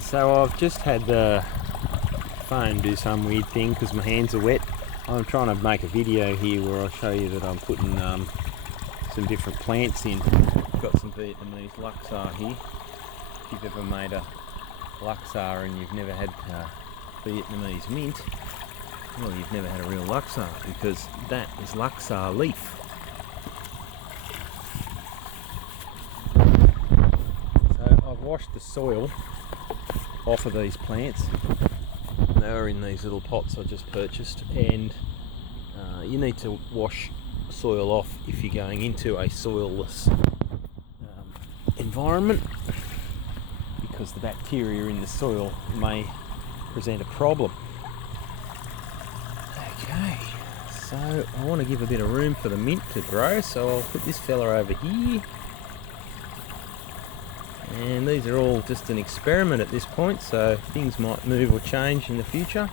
So I've just had the phone do some weird thing because my hands are wet. I'm trying to make a video here where I'll show you that I'm putting some different plants in. I've got some Vietnamese Luxar here. If you've ever made a Luxar and you've never had Vietnamese mint, well, you've never had a real Luxar, because that is Luxar leaf. So I've washed the soil off of these plants. They are in these little pots I just purchased, and you need to wash soil off if you're going into a soilless environment, because the bacteria in the soil may present a problem. Okay, so I want to give a bit of room for the mint to grow, so I'll put this fella over here. And these are all just an experiment at this point, so things might move or change in the future.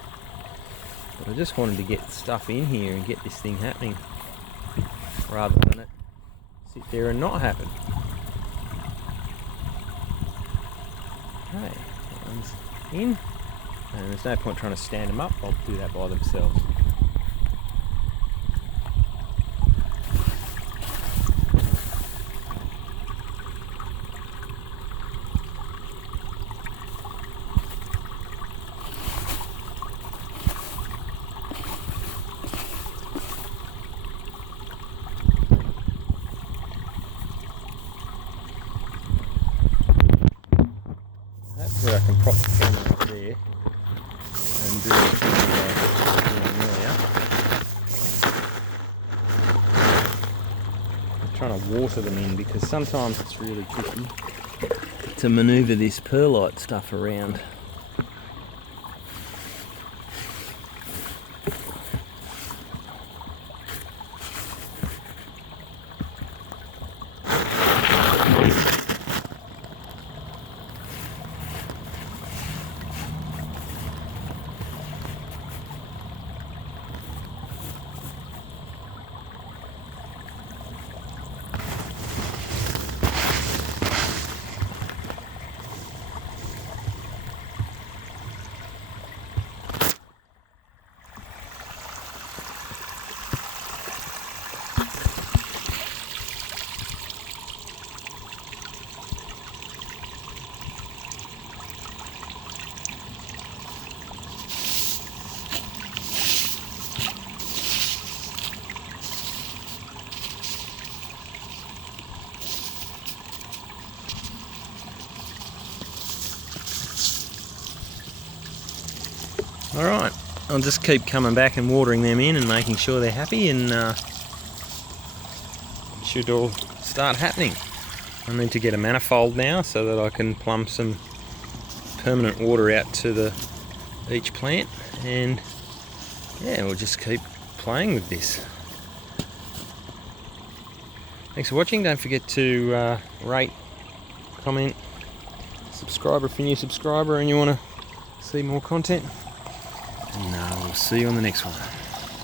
But I just wanted to get stuff in here and get this thing happening, rather than it sit there and not happen. Okay, that one's in. And there's no point trying to stand them up, I'll do that by themselves. Hopefully I can prop the camera up there and do the thing I was doing earlier. I'm trying to water them in because sometimes it's really tricky to manoeuvre this perlite stuff around. Alright, I'll just keep coming back and watering them in and making sure they're happy, and it should all start happening. I need to get a manifold now so that I can plumb some permanent water out to each plant, and yeah, we'll just keep playing with this. Thanks for watching. Don't forget to rate, comment, subscribe if you're a new subscriber and you want to see more content. And we'll see you on the next one.